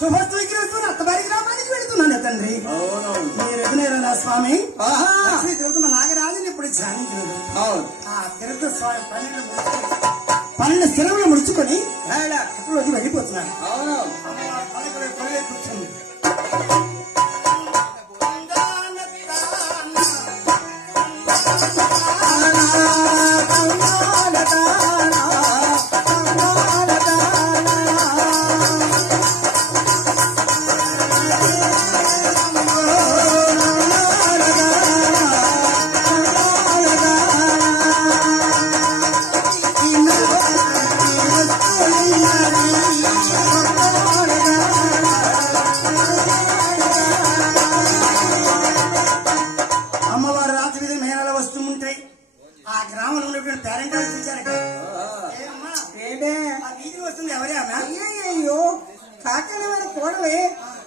శుభస్వీకరిస్తూ అత్తవారి గ్రామానికి వెళుతున్నాను తండ్రి. మీరు ఎదునేరా స్వామి? శ్రీ తిరుపతి నాగరాజుని ఇప్పుడు ధ్యానించినది. ఆ తిరుపతి స్వామి 12 స్థిరములు ముడుచుకొని అట్లోకి వెళ్ళిపోతున్నాను. కూర్చొని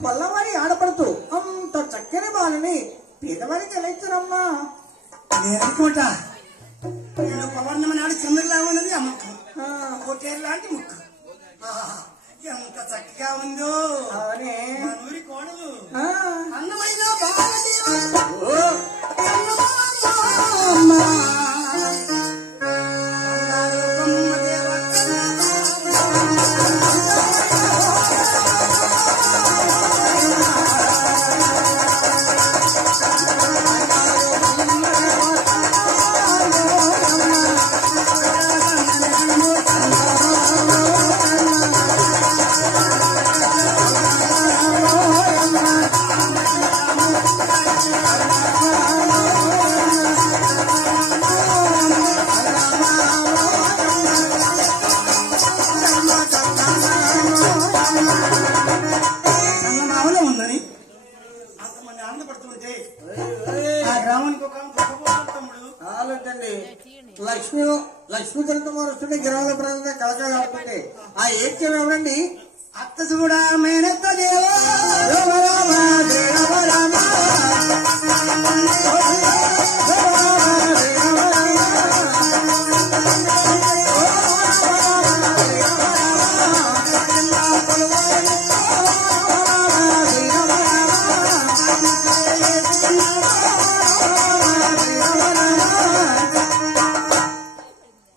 పొల్లవారి ఆడపడుతూ అంత చక్కని బాలని పేదవారికి ఎలా ఇచ్చారమ్మా? నేర్చుకుంటా. నేను పవర్ణమ నాడు చంద్రలా ఉన్నది ఆ ముక్కు, కోటేరు లాంటి ముక్కు ఎంత చక్కగా ఉందో. అవునే ఊరి కోడలు అన్నమైన లక్ష్మీ చరిత్రమారుస్తుంటే గిరాల ప్రాంతం కలకాడుతుంటే ఆ ఏడ్చేవి ఎవరండి? అత్త చూడా మేనత్త దేవా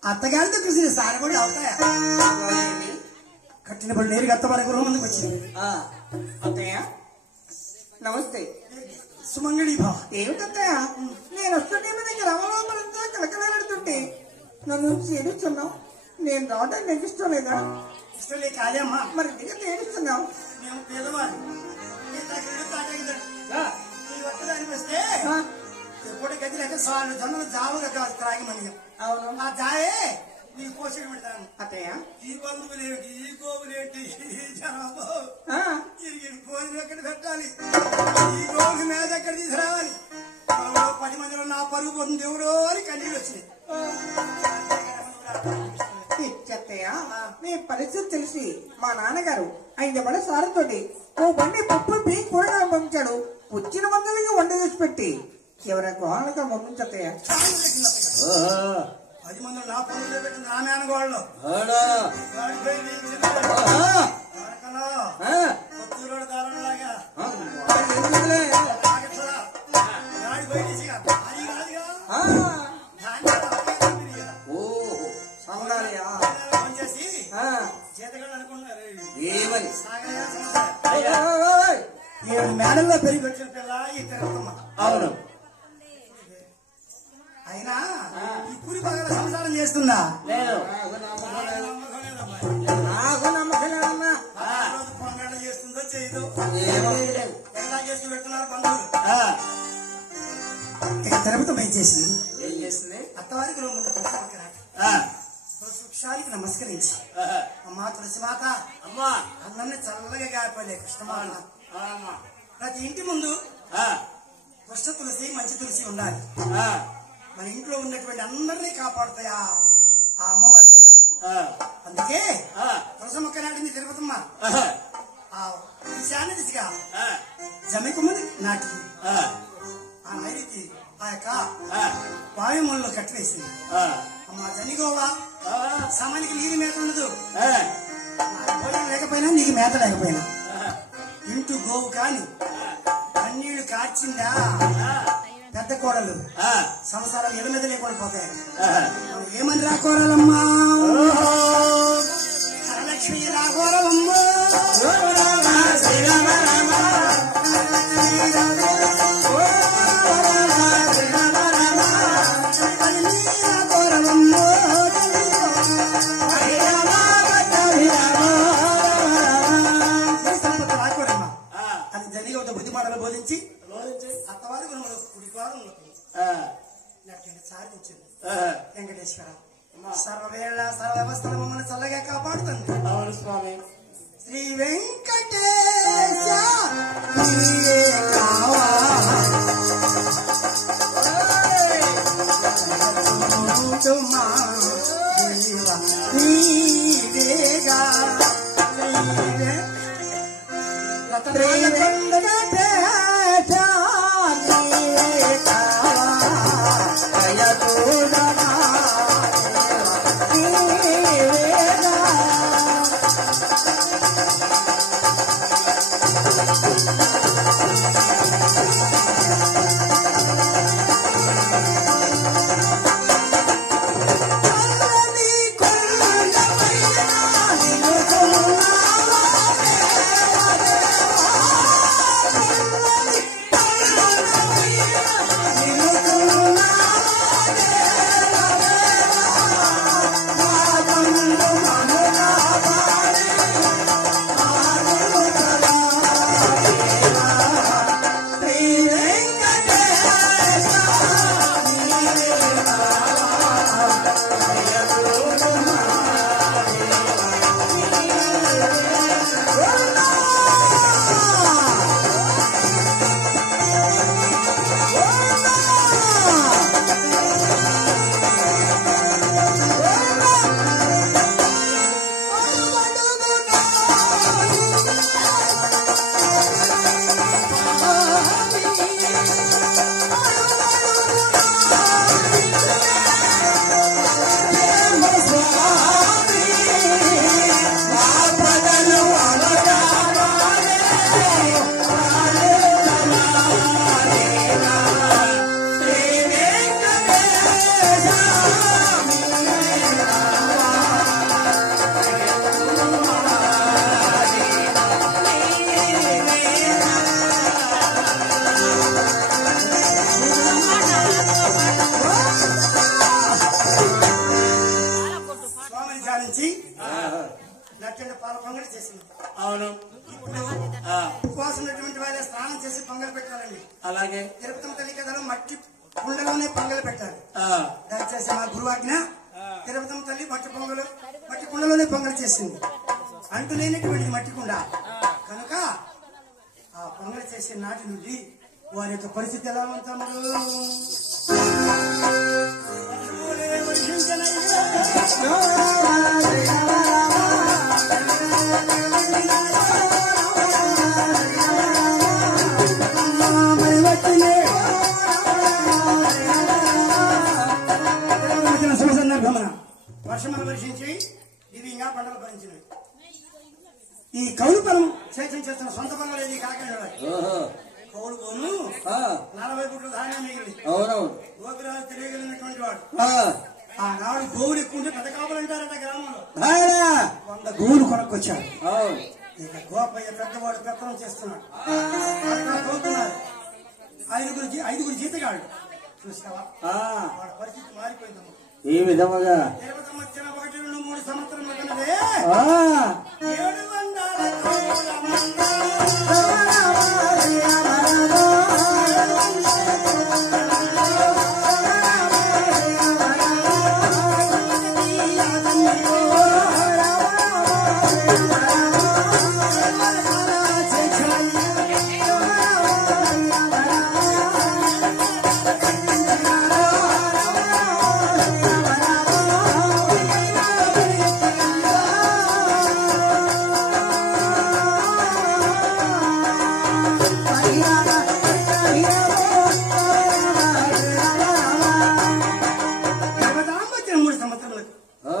అత్తగారితో కృషి సారి కూడా అవుతాయా? కట్టినప్పుడు నేరుగా అత్త వరకు ముందుకు వచ్చింది. అత్తయ్య నమస్తే. సుమంగళి భా ఏమిటత్తయ్య నేను వస్తుంటే మీ దగ్గర రమలోపలంతా కలకలాడుతుంటే నన్ను ఏడుస్తున్నావు. నేను రావడానికి నీకు ఇష్టం లేదా? ఇష్టం లే కాదమ్మా. మరి ఎందుకంటే ఏడుస్తున్నావు? మేము పేదవాళ్ళు ఒక్కదానికి వస్తే ఎప్పుడు గది లేక సార్లు జొన్నలు జావుగా త్రాగి మని. అవును ఆ జాయే నీకు పోషణ పెడతాను. అత్తయ్య ఈ బంధువులేంటి, ఈ గోవులేంటి, ఈ జనాభా కోరికలు ఎక్కడ పెట్టాలి, ఈ గోవుకి మీద ఎక్కడ తీసుకురావాలి, 10 మందిలో నా పరుగు పోతుంది దేవుడో అని కన్నీళ్ళు వచ్చినాయి. చెత్తయ్య మీ పరిస్థితి తెలిసి మా నాన్నగారు 5 బళ్ళ సారంతోటి ఓ బండి పప్పు పీ కూరగాయలు పంపించాడు. వచ్చిన మందులకి వంట చేసి పెట్టి ఎవరైనా గోహాలుగా పంపించత్తయ్య. 10 మందిలో నా పరుగు పెట్టింది నా మేనగోళ్ళు. కొత్తూరు దారులాగా మేడల్లో పెరిగి వచ్చిన పిల్ల ఈ తిరుగుతున్నా. అవును అయినా ఈ పురి బాగా సంసారం చేస్తుందా? లేదు నాకు నమ్మకం లేదమ్మా. పొంగళ్ళు చేస్తుందో చేయదు ఎలా చేస్తూ పెడుతున్నారు బంధువులు. ఇక తిరుపతి ఏం చేసింది? ఏం చేసింది? అత్తవారికి ముందు వృక్షానికి నమస్కరించి అమ్మా తులసి మాత అమ్మా అన్నీ చల్లగా కాకపోలే కృష్ణమాత. ప్రతి ఇంటి ముందు కృష్ణ తులసి మంచి తులసి ఉండాలి. మన ఇంట్లో ఉన్నటువంటి అందరినీ కాపాడుతాయి ఆ అమ్మవారి దైవం. అందుకే తులసి మొక్క నాటింది తిరుపతమ్మ. ఆ ఈశాన్య దిశగా జమికమ్మని నాటింది. ఆ నైరుతి ఆ యొక్క వాయుమూలలో కట్టివేసింది. అమ్మ జనిగోవా సమయానికి నీరు మేత ఉండదు. భోజనం లేకపోయినా నీకు మేత లేకపోయినా ఇంటూ గోవు కాని కన్నీళ్లు కార్చిందా పెద్ద కోడలు సంసారం ఎదమెద లేకుండా పోతాయి. ఏమని రా కోరలమ్మా, లక్ష్మి రా కోరలమ్మా, బుద్ధి మాటలు బోధించి అత్తవారి కుడిపారు సాధించింది. వెంకటేశ్వర సర్వవేళ సర్వవస్థలు మమ్మల్ని చల్లగా కాపాడుతుంది. అవును స్వామి. శ్రీ వెంకటేశ అలాగే తిరుపతి తల్లి కథలో మట్టి కుండలోనే పొంగలు పెట్టాలి. దయచేసి మా గురువాజ్ఞ తిరుపతి తల్లి మట్టి కుండలోనే పొంగలు చేసింది. అంటూ లేనటువంటిది మట్టి కుండ కనుక ఆ పొంగలు చేసే నాటి నుండి వారి యొక్క పరిస్థితి ఎలా ఉంటాము. వర్షములు వర్షించి దివ్యంగా పంటలు భరించినవి. ఈ కౌలు పొలం సేద్యం చేస్తున్న సొంత పొలం లేదు కాకుండా కౌలు పోను 40 ఫుట్ల ధాన్యం మిగిలి గోపిరాజు తిరగలిగినటువంటి వాడు ఆనాడు గోవులు ఎక్కువ ఉంటే పెద్ద కాపులు అంటారట గ్రామంలో 100 గోవులు కొనుక్కొచ్చాడు. ఇక గోపయ్య పెద్దవాడు పెత్తనం చేస్తున్నాడు. ఐదుగురు జీతగాడు చూసావా వాడి పరిస్థితి మారిపోయిందమ్మా. ఈ విధముగా 1 2 3 సంవత్సరం కన్నదే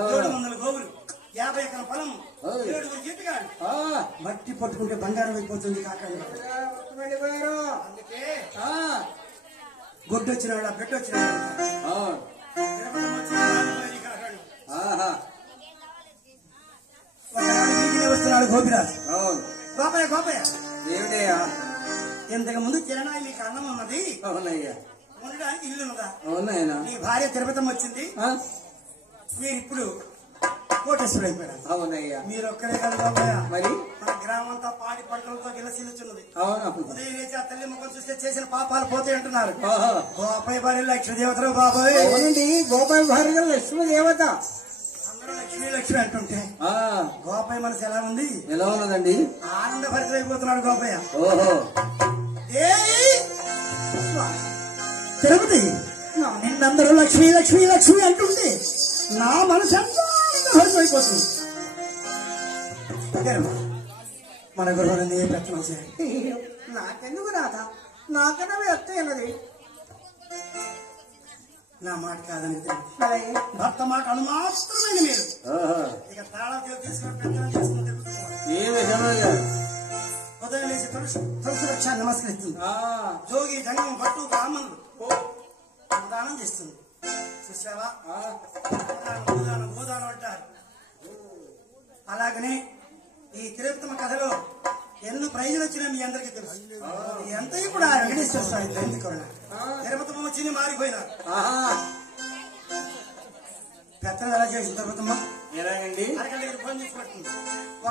700 గోవులు బలం ఏడుగురు గీతగాడు మట్టి పట్టుకుంటే బంగారం అయిపోతుంది కాకండి అందుకే గుడ్డు వచ్చిన వాళ్ళ బిడ్డ వచ్చిన వస్తున్నాడు గోపిరాజు గోపయ్య గోపయ్య ఏమిటయ్యా ఇంతకు ముందు చిరణాయి మీకు అన్నం ఉన్నది అవునయ్యా ఉండడానికి ఇల్లు ఉన్నదా అవునయ్యా నీ భార్య తిరుపతం వచ్చింది మీరు ఇప్పుడు కోటేశ్వరుడు అయిపోయారు అవునయ్యా మీరు ఒక్కడే కాదు బాబయ్య మరి మన గ్రామం అంతా పాడి పంటలతో గిలసిల్లుచున్నది అవును ఉదయం లేచి ఆ తల్లి ముఖం చూస్తే చేసిన పాపాలు పోతాయి అంటున్నారు గోపయ్య భార్య లక్ష్మీ దేవతలు బాబాయ్ అవునండి గోపాల్ భార్య లక్ష్మీ దేవత అందరూ లక్ష్మీ లక్ష్మి అంటుంటే గోపయ్య మనసు ఎలా ఉంది ఎలా ఉన్నదండి ఆనంద భరితమైపోతున్నాడు గోపయ్య ఓహో తిరుపతి నిన్నందరూ లక్ష్మీ లక్ష్మీ లక్ష్మి అంటుంటే నా మనసు ఎంత భరితమైపోతుంది మన గురువుని ప్రయత్నం చేయండి నాకెందుకు రాదా నాకన్నా వ్యక్తమైనది నా మాట కాదని భర్త మాట అనుమాత్రమైన మీరు ఇక తాళం తీసుకుని ప్రయత్నం చేసుకుని ఏ విషయంలో ఉదయం లేచి తులసి రక్ష నమస్కరిస్తుంది జోగి జంగం పట్టు బ్రాహ్మణుడు దానం చేస్తుంది చూసావా భూదానం భూదానం అంటారు అలాగనే ఈ తిరుపతమ కథలో ఎన్నో ప్రైజులు వచ్చినా మీ అందరికీ తెలుసు ఎంత ఇప్పుడు ఆ వెంకటేశ్వర స్వామి జయంతి కరుణ తిరుపతమ్మ వచ్చింది మారిపోయినారు పెత్తనం ఎలా చేసింది తిరుపతమ్మ ఎలాగండి అరగంట దగ్గర ఫోన్ చేసి పడుతుంది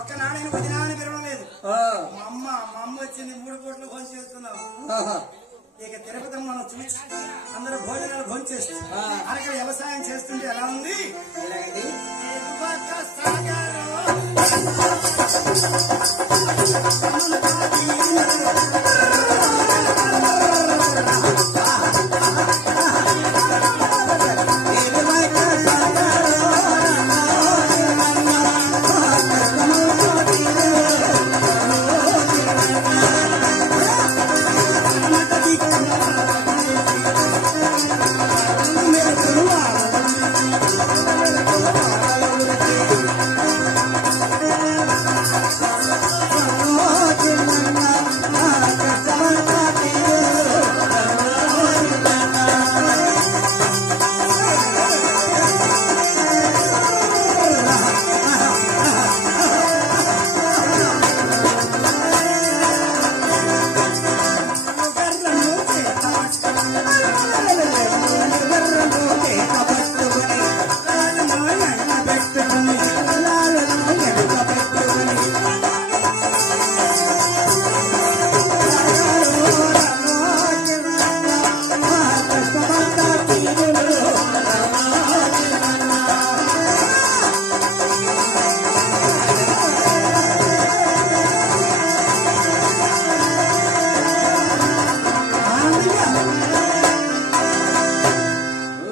ఒక్క నాణ్యని 10 నాణ్యం పెరగలేదు మా అమ్మ వచ్చింది 3 కోట్లు ఫోన్ చేస్తున్నాం ఇక తిరుపతి మనం చూసి అందరూ భోజనాలు భోజనం చేస్తూ అరగ వ్యవసాయం చేస్తుంటే ఎలా ఉంది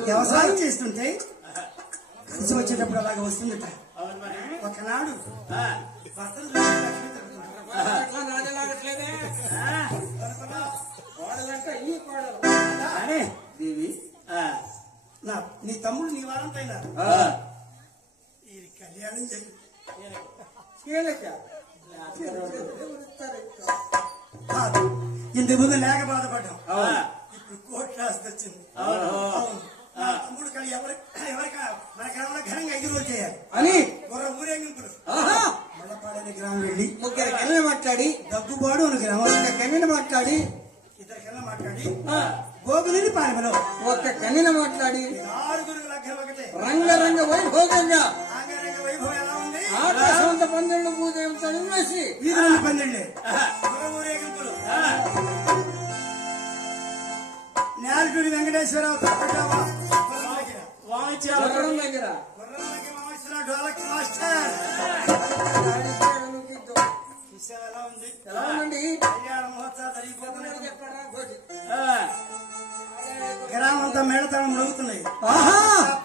వ్యవసాయం చేస్తుంటే కలిసి వచ్చేటప్పుడు అలాగే వస్తుందట ఒకనాడు నీ తమ్ముడు నీ వారంతో అయినారు ఈ కళ్యాణం చేయి ఇంతకు ముందు లేక బాధపడ్డాం ఇప్పుడు కోర్టు రాసి వచ్చింది తమ్ముడు కానీ మన గ్రామంలో ఘనంగా 5 రోజులు చేయాలి అని గుర్ర ఊరేగింపులు మళ్ళపాడని గ్రామం వెళ్ళి 3 కన్నెలు మాట్లాడి దగ్గుబాడు అని గ్రామం 1 కన్నెలు మాట్లాడి 2 కన్నెలు మాట్లాడి గోగులని పాలెంలో 1 కన్నెలు మాట్లాడి 6 లగ్గం ఒకటే రంగరంగ వైభోగంగా రంగరంగ వైభవం ఎలా ఉంది ఆకాశవంత 12 పూజంతో వేసి వీధుల 12 గుర్ర ఊరేగింపులు నేలటూరి వెంకటేశ్వరరావు దగ్గర డోలక్ మాస్టర్ ఎలా ఉంది ఎలా ఉందండి కళ్యాణ మహోత్సవాలు జరిగిపోతున్నాయి గ్రామం అంతా మేళతాళం మరుగుతున్నాయి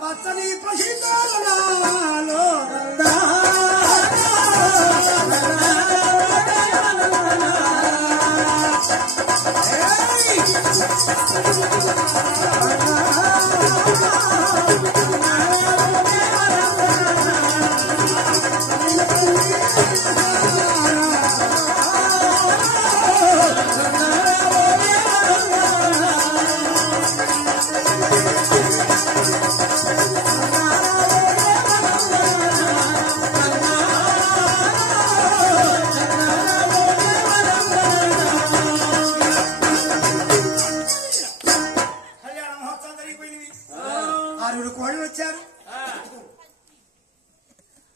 పచ్చని పశుతాలలో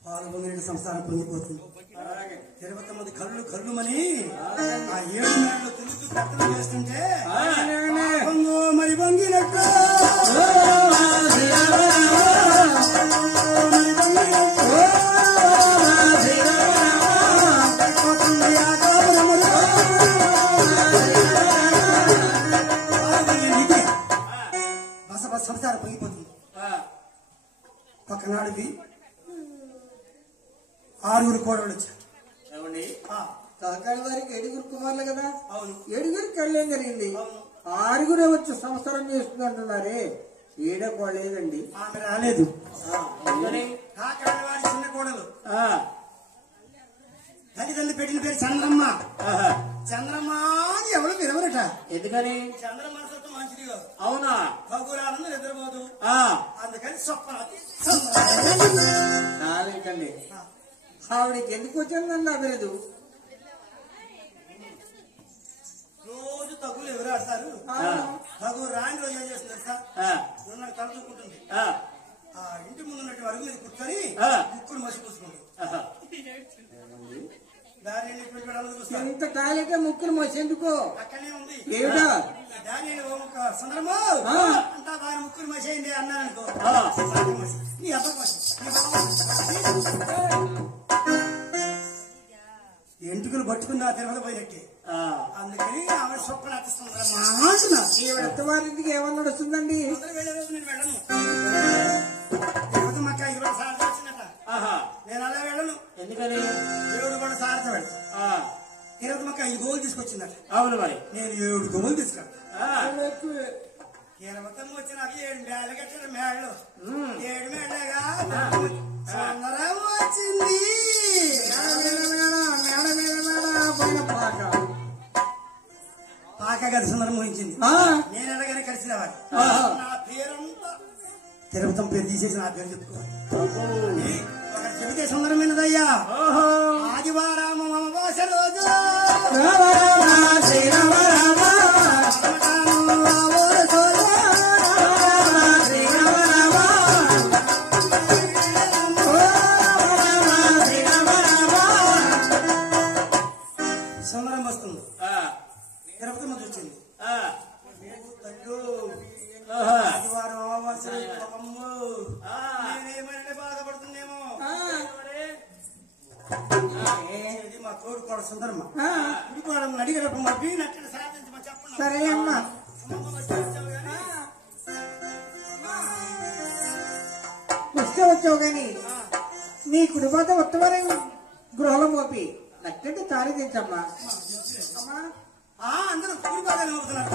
పాల్గొనే సంసారం పొందిపోతుంది. 20 మంది కళ్ళు కళ్ళుమని ఆ 7 మేడలు తిరుగుతూ కట్టలు చేస్తుంటే మరి వంగినట్టు సంసారం పొంగిపోతుంది. పక్కనాడివి 6 కోడలు వచ్చారు. కాకాడి వారికి 7 కుమారులు కదా. అవును. 7 కళ్ళేం జరిగింది. 6 వచ్చి సంవత్సరం చేస్తుంది అంటున్నారే. 7 కోడలేదండి. ఆమె రాలేదు. కాకాడి వారి చిన్న కోడలు తల్లిదండ్రులు పెట్టిన పేరు చంద్రమ్మ. చంద్రమ్మ అని ఎవరు విరవరట. ఎందుకని? చంద్రమ్మ సొత్తం మంచిది కాదు. అవునా? ఖగోళాలను నిద్రపోదు. అందుకని స్వప్న కాదండి. ఆవిడకి ఎందుకు వచ్చిందని అవ్వలేదు. రోజు తగులు ఎవరు ఆడతారు. తగు రాని రోజు ఏం చేస్తుంది సార్, నాకు తల చూకుంటుంది. ఆ ఇంటి ముందు ఉన్నట్టు అరుగు మీద కూర్చొని ముక్కుడు మసి పూసుకుంది. దాని ఇంత టాయిలెట్ ముక్కులు మోసేందుకు అక్కడనే ఉంది. ఏమిటా దాని ఒక సందర్భము అంతా దాని ముక్కులు మసేయండి అన్నాను అనుకో. ఎంటుకలు పట్టుకున్నా తిరుమల పోయినట్టే. అందుకని ఆమె స్వప్న వారింటికి ఏమన్నా నడుస్తుందండి. నేను వెళ్ళను. తిరుపతి మక్క 20 సార్లు వచ్చిందట. నేను అలా వెళ్ళను. ఎందుకని? దేవుడు కూడా సారథ వెళ్ళను. తిరుపతి మక్క 5 గోవులు తీసుకొచ్చిందట. అవును. మరి నేను 7 గోవులు తీసుకెళ్తా. మొత్తం వచ్చి నాకు 7 మేళ్ళు కట్టారు. మేళ్ళు 7 మేళ్ళగా సందరం వచ్చింది. పాక గది సందరం వహించింది. నేను ఎలాగైనా కలిసి రావాలి. నా పేరంతా తిరుపతం పేరు తీసేసి నా పేరు చెప్పుకోవాలి. ఒక చెబితే సుందరమైనదయ్యా. ఆదివారం అమావాస రోజు సుందరం వస్తుంది. తిరుపతి ముందు వచ్చింది. ఆదివారం అమావాస నేనేమైనా బాధపడుతుందేమో. మా తోడు కూడా సుందరమ్మ ఇంకోవడం అడిగినప్పుడు మా బీ నచ్చని సాధించమని చెప్పండి. సరే అమ్మా. వస్తే వచ్చావు గాని నీ కుటుంబాత ఉత్తమరం గృహంలో మోపి నచ్చంటే తారీ తెచ్చమ్మా. అందరూ కుడి బాగా మోపుతున్నారు.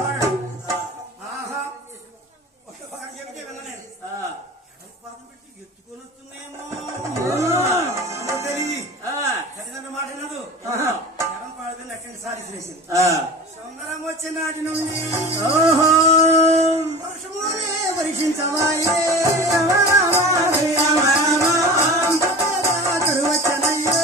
చెబితే వినలేదు. పాదం పెట్టి ఎత్తుకొని వస్తుందేమో తెలివి. తల్లిదండ్రుల మాట వినదు. ఎడం పాడదని అక్కడిని సాధించేసింది. సుందరం వచ్చిన నాటి నుండి వర్షమునే వర్షించవాయే వచ్చనయ్యో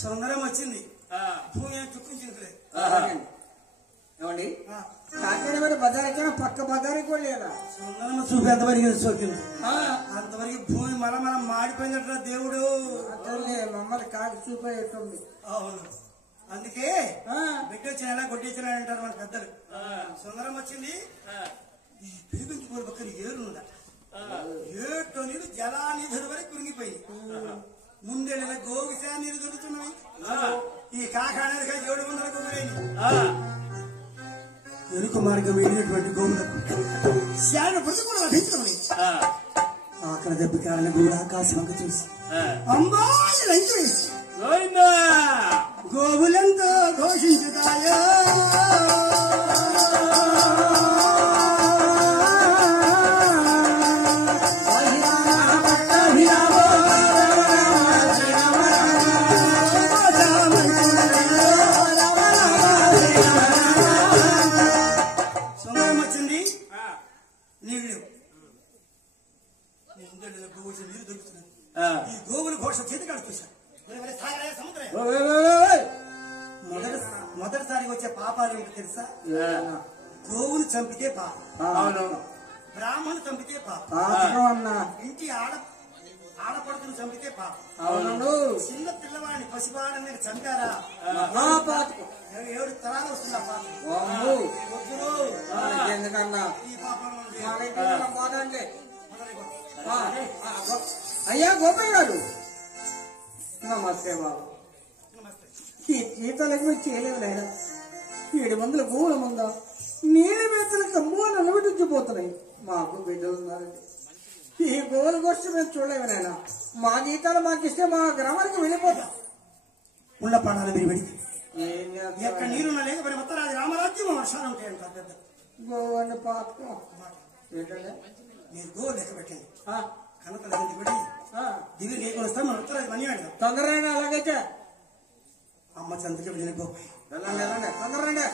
సుందరం వచ్చింది. భూమి చుక్కించింది. ఏమండి కాకినాడ మరి బజార్ పక్క బజార్కి కూడా లేదా? సుందరమ్మ చూపి ఎంతవరకు సోకింది. అంతవరకు భూమి మనం మాడిపోయినట్టు దేవుడు మమ్మల్ని కాకి చూపేటుంది. అవును. అందుకే బిడ్డ వచ్చిన కొట్టించిన అంటారు మన పెద్దలు. సుందరం వచ్చింది. ఈ పేగుంచి పోయి పక్కన ఏరుందా ఏటో నీరు జలానిధుడు వరకు కురిగిపోయింది. ముందెళ్ళిన గోవిశా నీరు దొరుకుతున్నాయి. ఈ కాకాడానికి 7 వందలకు గురైంది. ఎరుకు మార్గం వెళ్ళినటువంటి గోవులకు శాల ప్రతి కూడా లభించడం. ఆకలి దెబ్బ కారణ గోవులు ఆకాశం చూసి అంబాయి లంచి వేసి గోవులెంతో ఘోషించుతాయో. సుందరం వచ్చింది. నీళ్ళు ముందు గోవు నీరు దొరుకుతున్నాయి. ఈ గోవుల ఘోష చేతి కడుతున్నాయి. పాపాలు ఏంటి తెలుసా? గోవును చంపితే పాపం, బ్రాహ్మణు చంపితే పాపం, ఇంటి ఆడపడుతును చంపితే పాపం. చిన్న పిల్లవాడిని పసివాడిని మీరు చంపారా 7 తరాలు వస్తుంది ఆ పాపం. ఎందుకన్నా ఈ పాపం అయ్యా గోపయ్య గారు నమస్తే బాబు. ఈ జీతాలకు మీరు చేయలేవు నాయన. 700 గోవుల ముందా నీళ్ళ మేతలు కమ్ముగా నిలబెట్టించిపోతున్నాయి. మాకు బిడ్డలు ఉన్నారండి. ఈ గోవుల కోసం మేము చూడలేము నాయన. మా జీతాలు మాకు ఇస్తే మా గ్రామానికి వెళ్ళిపోతాం. ఉన్న పాడాలి మీరు పెడితే ఏం ఎక్కడ నీరున్న లేక మరి మొత్తం అది రామరాజ్యం వర్షాలు ఉంటాయంట. పెద్ద గోవని పాపం ఏంటంటే మీరు గో లెక్క పెట్టండి. కనతల ఇంటికి పెట్టి దిగి లేకుండా వస్తాం. మన ఉత్తరాది మనీ ఆడదాం. తొందరగా అలాగైతే అమ్మ చంతకి వెళ్ళిన గో తొందరగా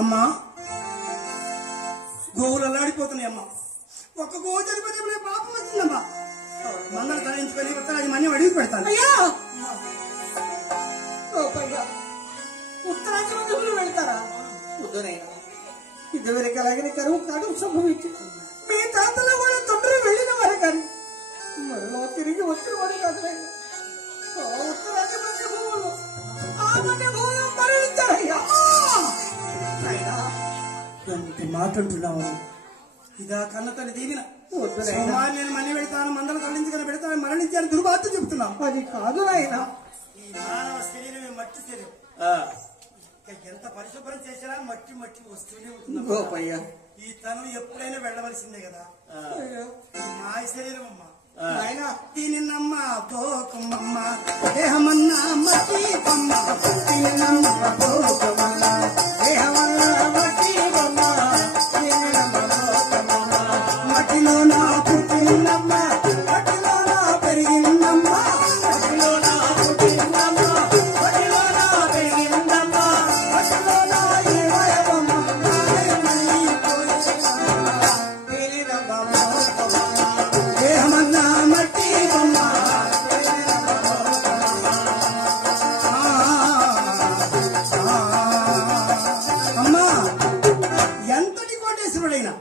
అమ్మా గోవులు అల్లాడిపోతున్నాయి. అమ్మ ఒక్క గోవు చనిపోతే పాపం వచ్చిందమ్మా. మందలు తరలించుకొని ఉత్తరాది మనీ అడిగి పెడతాను. ఉత్తరాంధ్ర మందులు పెడతారా? వద్దునైనా ఇదివరకు అలాగే కరువు కాడం సంభవించింది. మీ తాతలు కూడా తొందరగా వెళ్ళిన వారు కానీ మరలా తిరిగి వచ్చిన వారు కాదు. ఉత్తరాంధ్ర మధ్య భూములు ఆ మధ్య భూములు మరణించారయ్యా. ఎంత మాట అంటున్నావు? ఇదా కన్న తల్లి దీవిన నేను మనీ పెడతాను, మందలు తరలించుకొని పెడతాను, మరణించాను దుర్వార్త చెబుతున్నావు. అది కాదు నాయన. ఈ మానవ శరీరమే మట్టి శరీరం. ఎంత పరిశుభ్రం చేసినా మట్టి మట్టి వస్తూనే ఉంటుంది. ఈ తను ఎప్పుడైనా వెళ్ళవలసిందే కదా. మా శరీరం అమ్మ ఆయన దీని నమ్మ తోకమ్మ దేహమన్నా మట్టి బొమ్మ, దీని నమ్మ తోకమ్మ దేహమన్నా మట్టి బొమ్మ, మట్టిలో నా పుట్టినమ్మ, మట్టిలో నా పెరిగిందమ్మ, మట్టిలో నా పుట్టినమ్మ, మట్టిలో నా పెరిగిందమ్మ, మట్టిలో నా ఏమయమ్మ దేహమన్నా మట్టి బొమ్మ. అమ్మా ఎంతటి కోటేశ్వరుడైనా